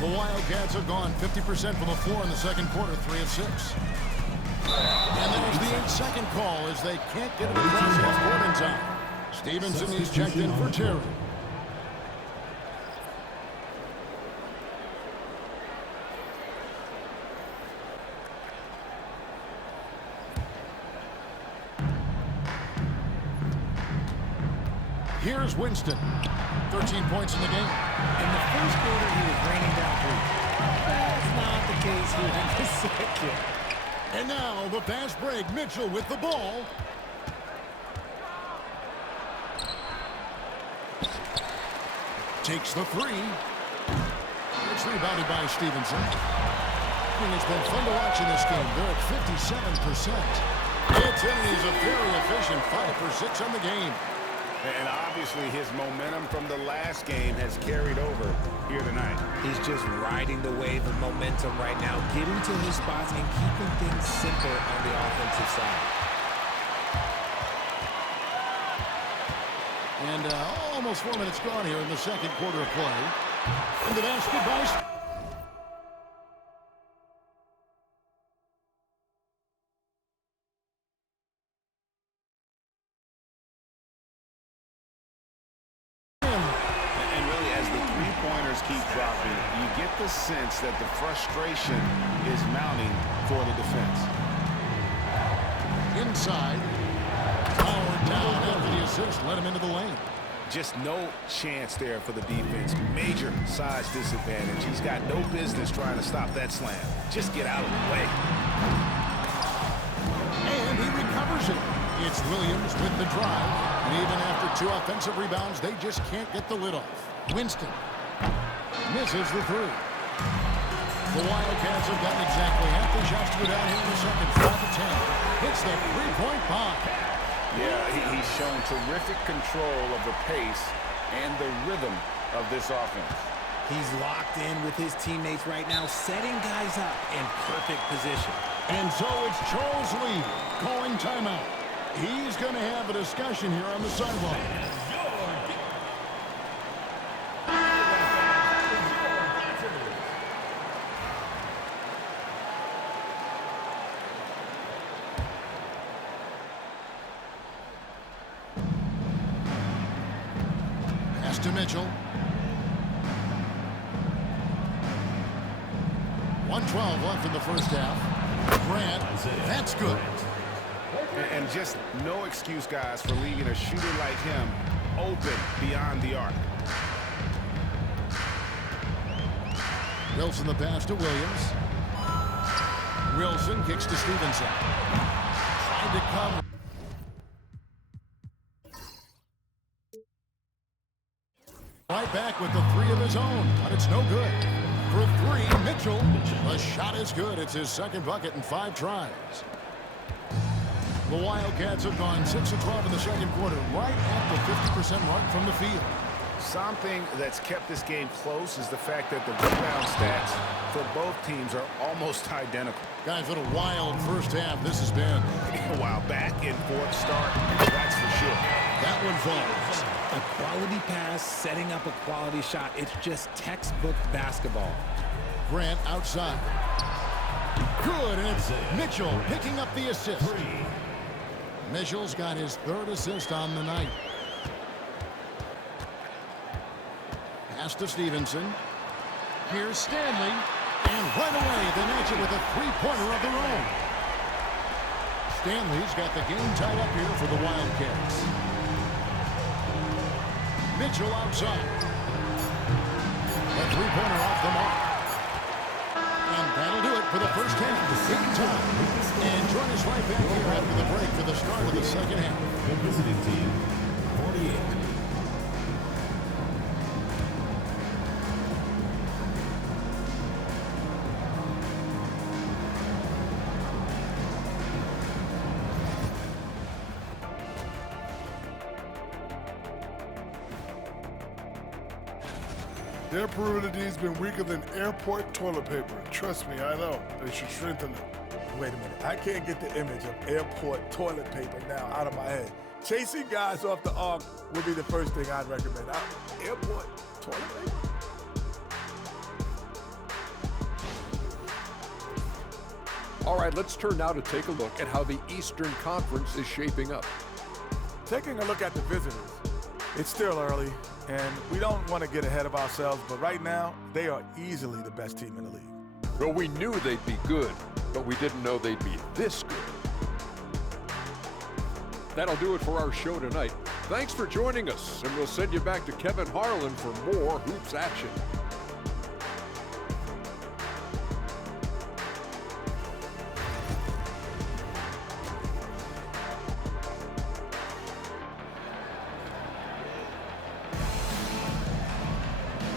The Wildcats have gone 50% from the floor in the second quarter, 3 of 6. And there's the 8-second call as they can't get it across half court in time. Stevenson is checked in for Tery. Here's Winston. 13 points in the game. In the first quarter, he was raining down threes. That's not the case here in the second. And now the fast break. Mitchell with the ball. Takes the three. It's rebounded by Stevenson. And it's been fun to watch in this game. They're at 57%. Anthony is a very efficient 5 for 6 on the game. And obviously his momentum from the last game has carried over here tonight. He's just riding the wave of momentum right now, getting to his spots and keeping things simple on the offensive side. And almost 4 minutes gone here in the second quarter of play. And the basket by... keep dropping, you get the sense that the frustration is mounting for the defense. Inside, powered down after the assist, let him into the lane. Just no chance there for the defense. Major size disadvantage. He's got no business trying to stop that slam. Just get out of the way. And he recovers it. It's Williams with the drive. And even after 2 offensive rebounds, they just can't get the lid off. Winston misses the three. The Wildcats have gotten exactly half the shots to go down here in the second. 5 of 10. Hits the three-point bomb. Yeah, he's shown terrific control of the pace and the rhythm of this offense. He's locked in with his teammates right now, setting guys up in perfect position. And so it's Charles Lee calling timeout. He's going to have a discussion here on the sideline. To Mitchell. 1:12 left in the first half. Grant, that's good. And just no excuse, guys, for leaving a shooter like him open beyond the arc. Wilson the pass to Williams. Wilson kicks to Stevenson. Trying to come. Right back with the three of his own, but it's no good. For three, Mitchell. The shot is good. It's his second bucket in 5 tries. The Wildcats have gone 6 of 12 in the second quarter, right at the 50% mark from the field. Something that's kept this game close is the fact that the rebound stats for both teams are almost identical. Guys, what a wild first half this has been. While back and forth start, that's for sure. That one falls. A quality pass, setting up a quality shot. It's just textbook basketball. Grant outside. Good, and it's Mitchell picking up the assist. Mitchell's got his 3rd assist on the night. Pass to Stevenson. Here's Stanley. And right away, they match it with a 3-pointer of their own. Stanley's got the game tied up here for the Wildcats. Mitchell outside. A 3-pointer off the mark. And that'll do it for the first half. Big time. And join us right back here after the break for the start of the second half. The visiting team, 48. Their perimeter D's been weaker than airport toilet paper. Trust me, I know. They should strengthen it. Wait a minute. I can't get the image of airport toilet paper now out of my head. Chasing guys off the arc would be the first thing I'd recommend. Airport toilet paper? All right, let's turn now to take a look at how the Eastern Conference is shaping up. Taking a look at the visitors, it's still early, and we don't want to get ahead of ourselves, but right now, they are easily the best team in the league. Well, we knew they'd be good, but we didn't know they'd be this good. That'll do it for our show tonight. Thanks for joining us, and we'll send you back to Kevin Harlan for more hoops action.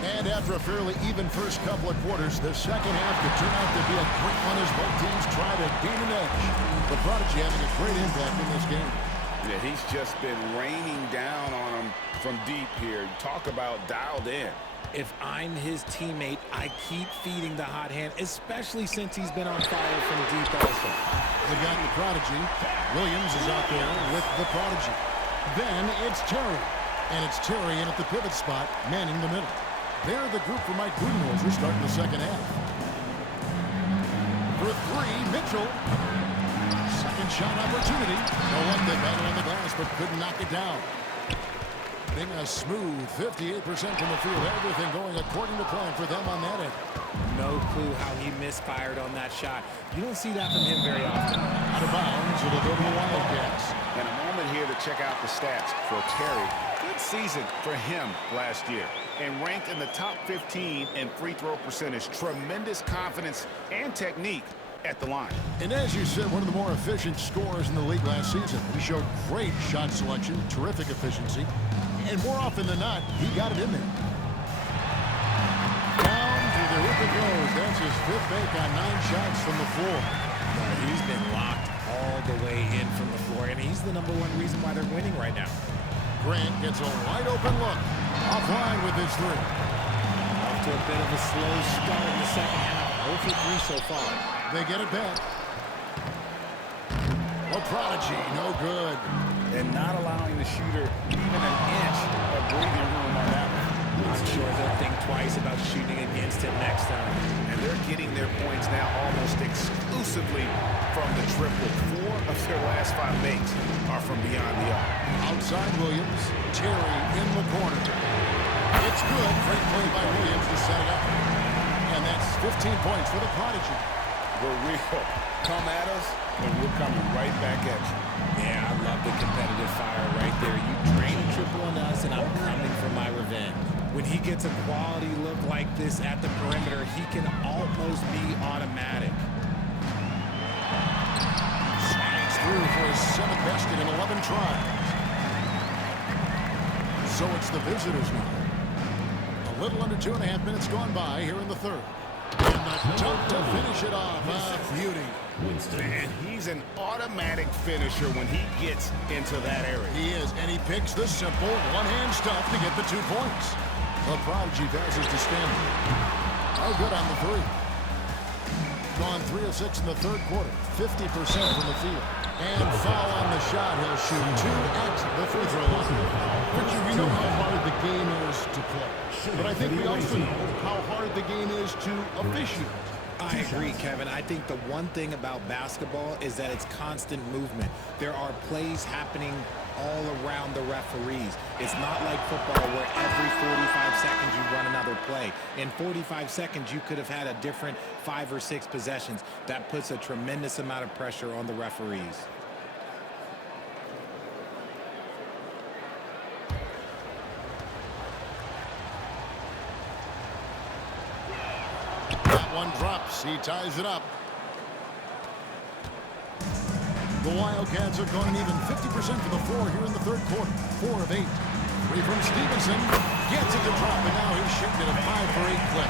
And after a fairly even first couple of quarters, the second half could turn out to be a great one as both teams try to gain an edge. The Prodigy having a great impact in this game. Yeah, he's just been raining down on him from deep here. Talk about dialed in. If I'm his teammate, I keep feeding the hot hand, especially since he's been on fire from deep also. They got the Prodigy. Williams is out there with the Prodigy. Then it's Tery. And it's Tery in at the pivot spot, manning the middle. They're the group for Mike Budenholzer starting the second half. For three, Mitchell. Second shot opportunity. No one they batted on the glass, but couldn't knock it down. Being a smooth 58% from the field. Everything going according to plan for them on that end. No clue how he misfired on that shot. You don't see that from him very often. Out of bounds, it'll go to the Wildcats. And a moment here to check out the stats for Tery. Good season for him last year. And ranked in the top 15 in free throw percentage. Tremendous confidence and technique at the line. And as you said, one of the more efficient scorers in the league last season. He showed great shot selection, terrific efficiency, and more often than not, he got it in there. Down to the hoop it goes. That's his fifth make on 9 shots from the floor. He's been locked all the way in from the floor, and he's the #1 reason why they're winning right now. Grant gets a wide open look. Offline with his three. Off to a bit of a slow start in the second half. 0 for 3 so far. They get it back. A Prodigy, no good. And not allowing the shooter even an inch of breathing room on that one. I'm sure they'll think twice about shooting against him next time. And they're getting their points now almost exclusively from the triple. 4 of their last 5 makes are from beyond the arc. Outside Williams, Tery in the corner. It's good. Great play by Williams to set it up. And that's 15 points for the Prodigy. We're real. Come at us, and we're coming right back at you. Yeah, I love the competitive fire right there. You drain a triple on us, and I'm coming for my revenge. When he gets a quality look like this at the perimeter, he can almost be automatic. Slides through for his 7th basket in 11 tries. So it's the visitors now. A little under 2.5 minutes gone by here in the third. And the dunk to finish it off. Beauty. Man, he's an automatic finisher when he gets into that area. He is, and he picks the simple one-hand stuff to get the 2 points. The Prodigy passes to Stanley. Oh, good on the three. Gone 3 of 6 in the third quarter. 50% from the field. And foul on the shot. He'll shoot 2 at the free throw line. Richard, we know how hard the game is to play. But I think we also know how hard the game is to officiate. I agree, Kevin. I think the one thing about basketball is that it's constant movement. There are plays happening all around the referees. It's not like football where every 45 seconds you run another play. In 45 seconds, you could have had a different 5 or 6 possessions. That puts a tremendous amount of pressure on the referees. That one drops. He ties it up. The Wildcats have gone an even 50% from the floor here in the third quarter. 4 of 8. 3 from Stevenson. Gets it to drop, and now he's shooting at a 5 for 8 clip.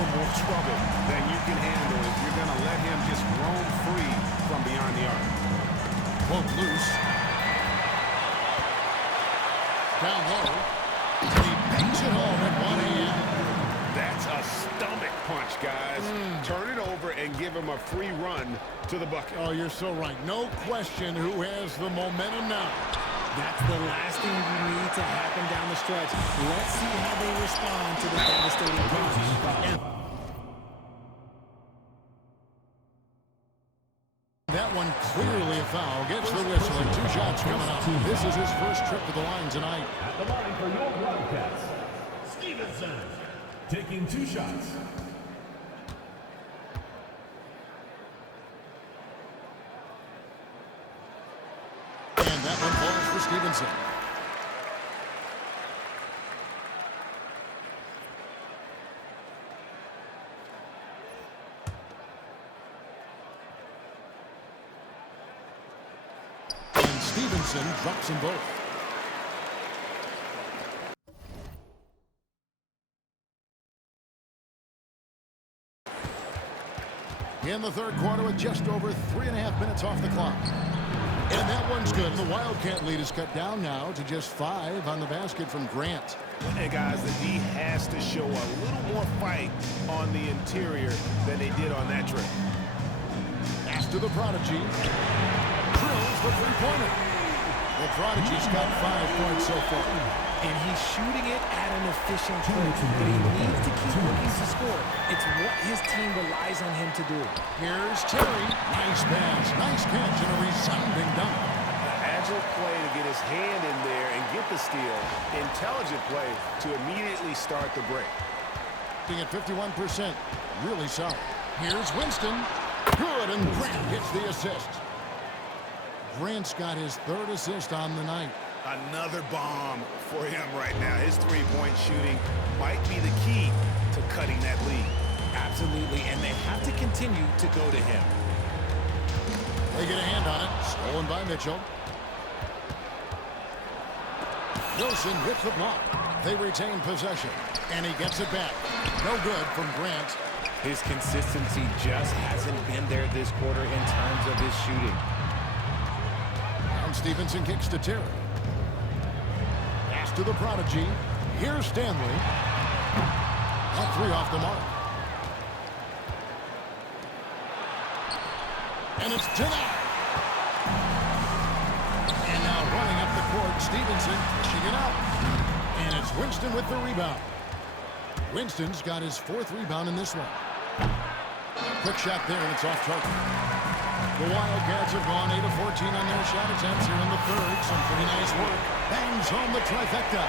for more trouble than you can handle if you're going to let him just roam free from beyond the arc. Pulled loose. Down low. And he bangs it home at 1 a.m. That's a stomach punch, guys. Turn it over and give him a free run to the bucket. Oh, you're so right. No question who has the momentum now. That's the last thing you need to happen down the stretch. Let's see how they respond to the devastating punch. That one clearly a foul. Gets the whistle and 2 shots coming up. This is his first trip to the line tonight. At the line for your Wildcats, Stevenson, taking 2 shots. And that one falls for Stevenson. And Stevenson drops them both. In the third quarter with just over 3.5 minutes off the clock. And that one's good. The Wildcat lead is cut down now to just 5 on the basket from Grant. Hey, guys, the D has to show a little more fight on the interior than they did on that trip. Pass to the Prodigy. Drills the three-pointer. The Prodigy's got 5 points so far. And he's shooting it at an efficient clip, but he needs to keep looking to score. It's what his team relies on him to do. Here's Tery. Nice pass, nice catch, and a resounding dunk. Agile play to get his hand in there and get the steal. Intelligent play to immediately start the break. Being at 51%, really solid. Here's Winston. Good, and Grant gets the assist. Grant's got his 3rd assist on the night. Another bomb for him right now. His three-point shooting might be the key to cutting that lead. Absolutely, and they have to continue to go to him. They get a hand on it. Stolen by Mitchell. Wilson with the block. They retain possession, and he gets it back. No good from Grant. His consistency just hasn't been there this quarter in terms of his shooting. And Stevenson kicks to Tery. Pass to the Prodigy. Here's Stanley. That 3 off the mark. And it's denied. And now running up the court, Stevenson pushing it up. And it's Winston with the rebound. Winston's got his 4th rebound in this one. Quick shot there, and it's off target. The Wildcats have gone 8 of 14 on their shot attempts here in the 3rd. Some pretty nice work. Bangs home the trifecta.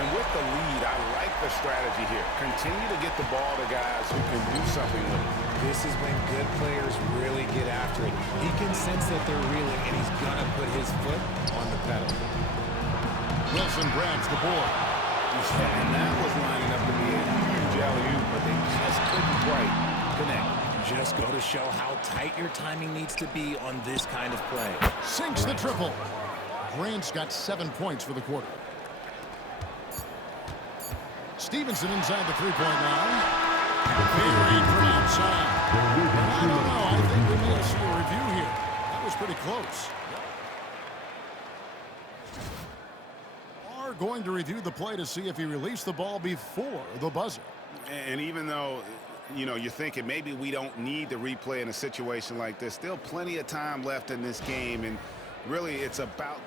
And with the lead, I like the strategy here. Continue to get the ball to guys who can do something with it. This is when good players really get after it. He can sense that they're reeling, and he's going to put his foot on the pedal. Wilson grabs the board. And that was lining up to be a huge alley-oop, but they just couldn't quite connect. Just go to show how tight your timing needs to be on this kind of play. Sinks the triple. Grant's got 7 points for the quarter. Stevenson inside the 3-point line. Buried from outside. I don't know. I think we may see a review here. That was pretty close. Are going to review the play to see if he released the ball before the buzzer. And even though, you know, you're thinking maybe we don't need the replay in a situation like this, still plenty of time left in this game, and really it's about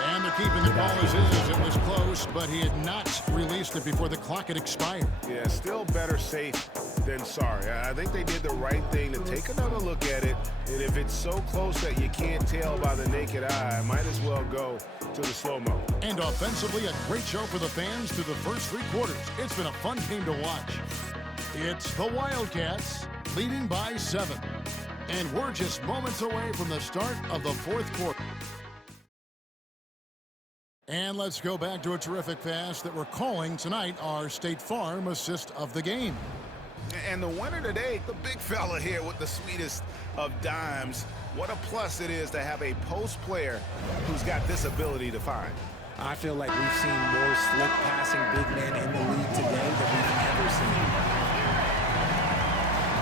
and they're keeping the ball as is. It was close, but he had not released it before the clock had expired. Yeah, still better safe than sorry. I think they did the right thing to take another look at it, and if it's so close that you can't tell by the naked eye, might as well go to the slow-mo. And offensively, a great show for the fans through the first 3 quarters. It's been a fun game to watch. It's the Wildcats leading by 7. And we're just moments away from the start of the 4th quarter. And let's go back to a terrific pass that we're calling tonight our State Farm assist of the game. And the winner today, the big fella here with the sweetest of dimes. What a plus it is to have a post player who's got this ability to find. I feel like we've seen more slick passing big men in the league today than we've ever seen.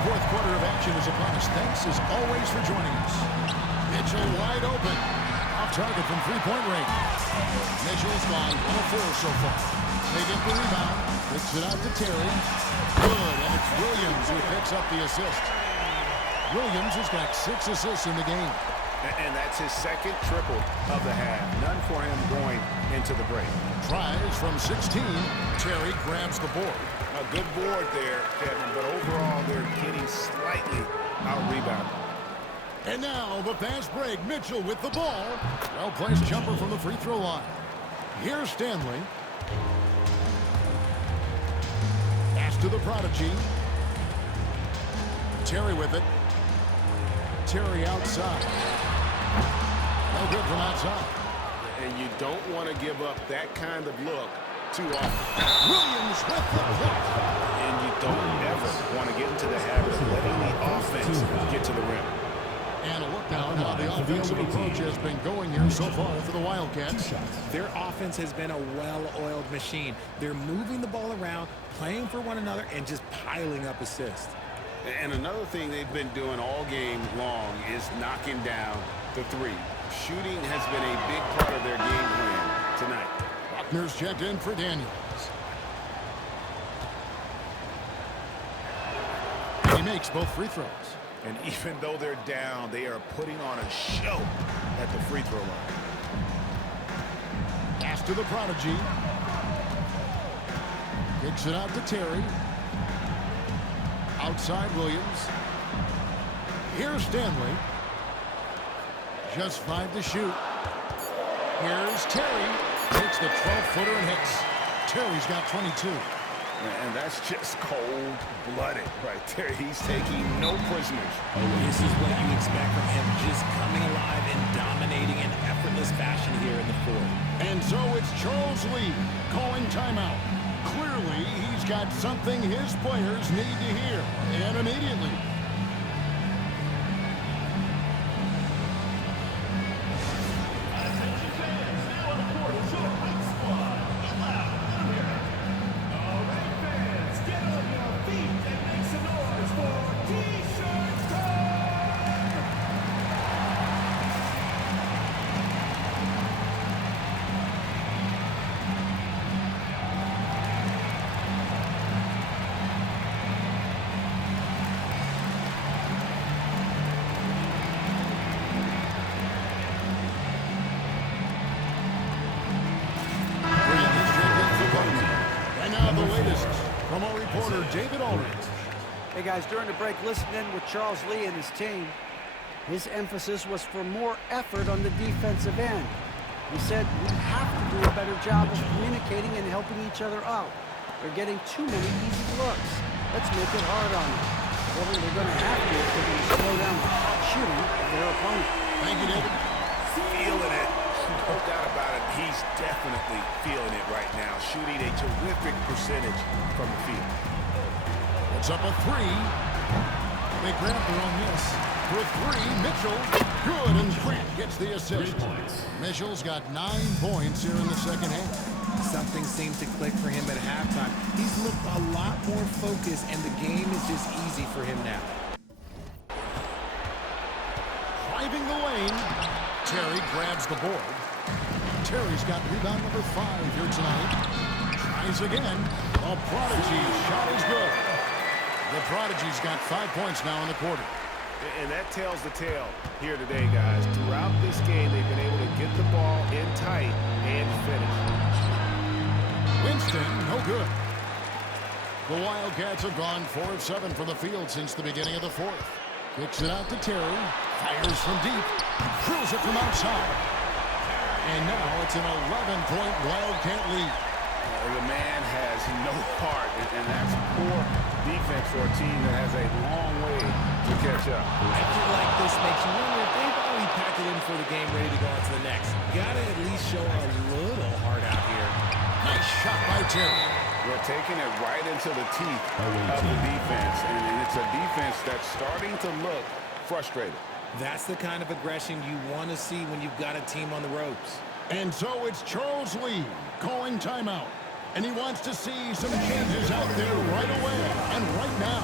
Fourth quarter of action is upon us. Thanks as always for joining us. Mitchell wide open. Off target from three-point range. Mitchell's gone 1 of 4 so far. They get the rebound. Kicks it out to Tery. Good, and it's Williams who picks up the assist. Williams has got 6 assists in the game. And that's his second triple of the half. None for him going into the break. Tries from 16. Tery grabs the board. A good board there, Kevin, but overall they're getting slightly out-rebounded. And now the fast break. Mitchell with the ball. Well-placed jumper from the free throw line. Here's Stanley. Pass to the prodigy. Tery with it. Tery outside. No good from outside. And you don't want to give up that kind of look too often. Williams with the block. And you don't ever want to get into the habit of letting the offense get to the rim. And a look now at how the offensive approach has been going here so far for the Wildcats. Their offense has been a well-oiled machine. They're moving the ball around, playing for one another, and just piling up assists. And another thing they've been doing all game long is knocking down the three. Shooting has been a big part of their game plan tonight. Buckner's checked in for Daniels. And he makes both free throws. And even though they're down, they are putting on a show at the free throw line. Pass to the prodigy. Kicks it out to Tery. Outside Williams. Here's Stanley. Just 5 to shoot. Here's Tery. Takes the 12-footer and hits. Terry's got 22. And that's just cold-blooded right there. He's taking no prisoners. This is what you expect from him, just coming alive and dominating in effortless fashion here in the fourth. And so it's Charles Lee calling timeout. Clearly, he's got something his players need to hear, and immediately. From our reporter, David Aldridge. Hey guys, during the break, listening with Charles Lee and his team, his emphasis was for more effort on the defensive end. He said we have to do a better job of communicating and helping each other out. They're getting too many easy looks. Let's make it hard on them. Well, they're going to have to if they're going to slow down the hot shooting of their opponent. Thank you, David. Feeling it. No doubt about it. He's definitely feeling it right now. Shooting a terrific percentage from the field. It's up a 3. They grab their own miss. For 3, Mitchell. Good, and Grant gets the assist. Mitchell's got 9 points here in the second half. Something seemed to click for him at halftime. He's looked a lot more focused, and the game is just easy for him now. Driving the lane. Tery grabs the board. Terry's got rebound number 5 here tonight. Tries again. The Prodigy's shot is good. The Prodigy's got 5 points now in the quarter. And that tells the tale here today, guys. Throughout this game, they've been able to get the ball in tight and finish. Winston, no good. The Wildcats have gone 4 of 7 from the field since the beginning of the fourth. Kicks it out to Tery. Fires from deep. Throws it from outside. And now it's an 11-point Wildcat lead. The man has no heart, and that's poor defense for a team that has a long way to catch up. I feel like this makes you wonder if they've already packed it in for the game, ready to go on to the next. Gotta at least show a little heart out here. Nice shot by Tery. We're taking it right into the teeth of the defense, and it's a defense that's starting to look frustrated. That's the kind of aggression you want to see when you've got a team on the ropes. And so it's Charles Lee calling timeout. And he wants to see some changes out there right away and right now.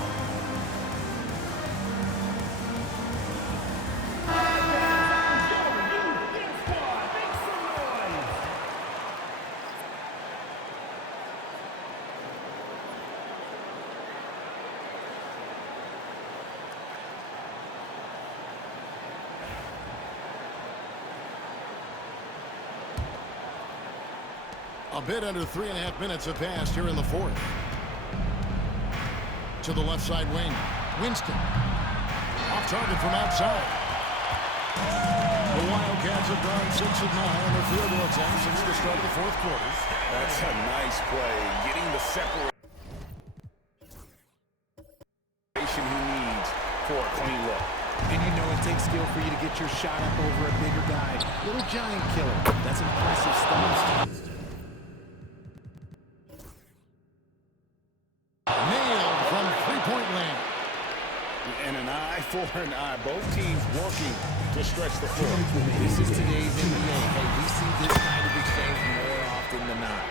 A bit under 3.5 minutes have passed here in the fourth. To the left side wing. Winston. Off target from outside. The Wildcats have gone 6 of 9 on their field goal attempts since the start of the fourth quarter. That's a nice play. Getting the separation he needs for a clean look. And you know it takes skill for you to get your shot up over a bigger guy. Little giant killer. That's impressive stuff. Nailed from three-point land. And an eye for an eye. Both teams working to stretch the floor. This is today's NBA. Hey, we see this kind of exchange more often than not.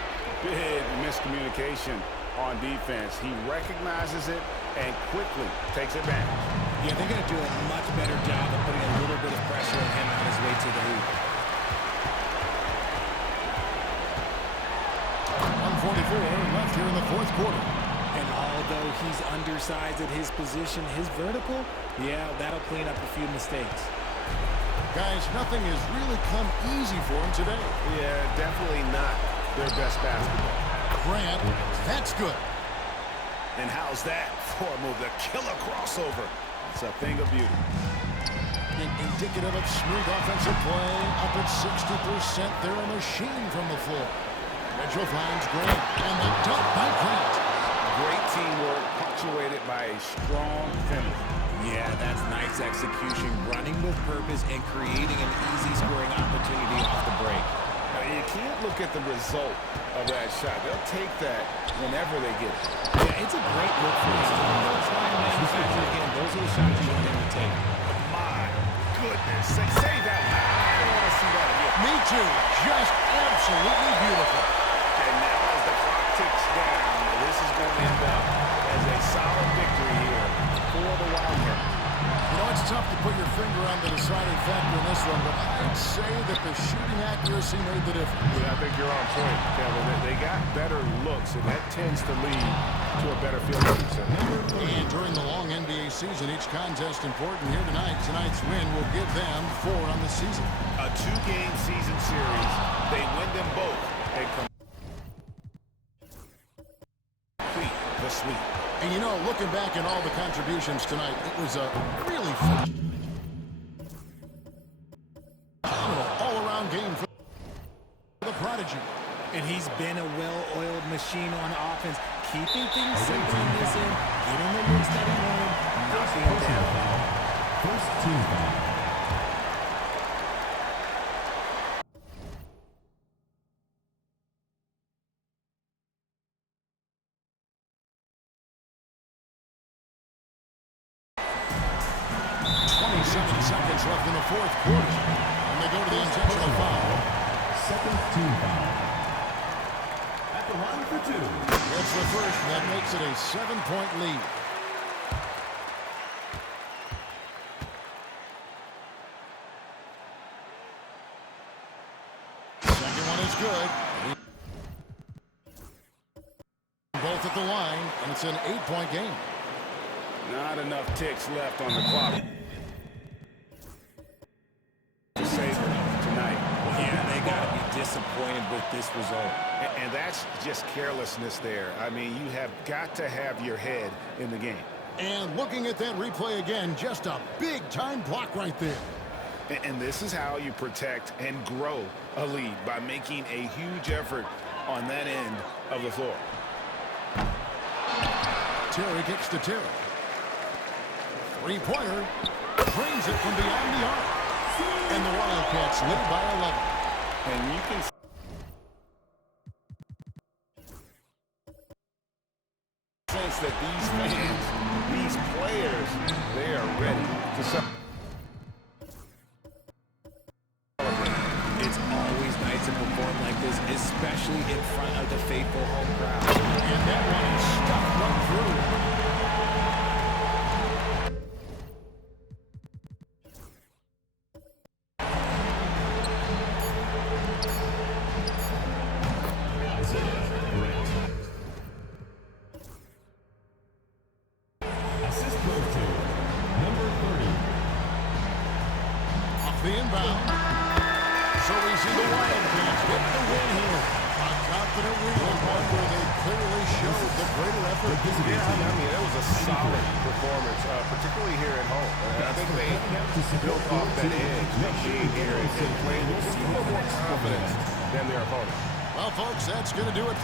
Big miscommunication on defense. He recognizes it and quickly takes advantage. Yeah, they're going to do a much better job of putting a little bit of pressure on him on his way to the hoop. 1:44 left here in the fourth quarter. And although he's undersized at his position, his vertical, yeah, that'll clean up a few mistakes. Guys, nothing has really come easy for him today. Yeah, definitely not their best basketball. Grant, that's good. And how's that for a move? The killer crossover. It's a thing of beauty. Indicative of smooth offensive play. Up at 60%. They're a machine from the floor. Mitchell finds Grant. And the dunk by Grant. Great teamwork punctuated by a strong finish. Yeah, that's nice execution. Running with purpose and creating an easy scoring opportunity off the break. Now, you can't look at the result of that shot. They'll take that whenever they get it. Yeah, it's a great look for him. They'll try and manufacture again. Those are the shots you want him to take. My goodness. Say that loud. I don't want to see that again. Me too. Just absolutely beautiful. And now as the clock ticks down, this is going to end up as a solid victory here for the Wildcats. You know, it's tough to put your finger on the deciding factor in this one, but I'd say that the shooting accuracy made the difference. Yeah, I think you're on point, Kevin. They got better looks, and that tends to lead to a better field goal. And during the long NBA season, each contest important here tonight. Tonight's win will give them 4 on the season. A 2-game season series. They win them both and complete the sweep. And you know, looking back at all the contributions tonight, it was a really phenomenal all-around game for the Prodigy. And he's been a well-oiled machine on offense, keeping things simple in this end, getting the looks that he wanted, not being down. First team foul. Seconds left in the fourth quarter. And they go to the intentional foul. Second team foul. At the line for 2. That's the first, and that makes it a 7-point lead. Second one is good. Both at the line, and it's an 8-point game. Not enough ticks left on the clock to save tonight. Yeah, they got to be disappointed with this result. And that's just carelessness there. I mean, you have got to have your head in the game. And looking at that replay again, just a big-time block right there. And this is how you protect and grow a lead, by making a huge effort on that end of the floor. Tery gets to Tery. Three-pointer. Brings it from beyond the arc. And the Wildcats lead by 11. And you can sense that these fans, these players, they are ready to celebrate. It's always nice to front of the faithful home crowd. And that one is stuffed right through. Assist goes to number 30. Off the inbound. So we see the Wildcats get the win here. A confident win, one where they clearly showed the greater effort. Yeah, I mean, it was a solid performance, particularly here at home. And I think they built off that edge of being here and played with a little more confidence than their opponent. Well, folks, that's going to do it for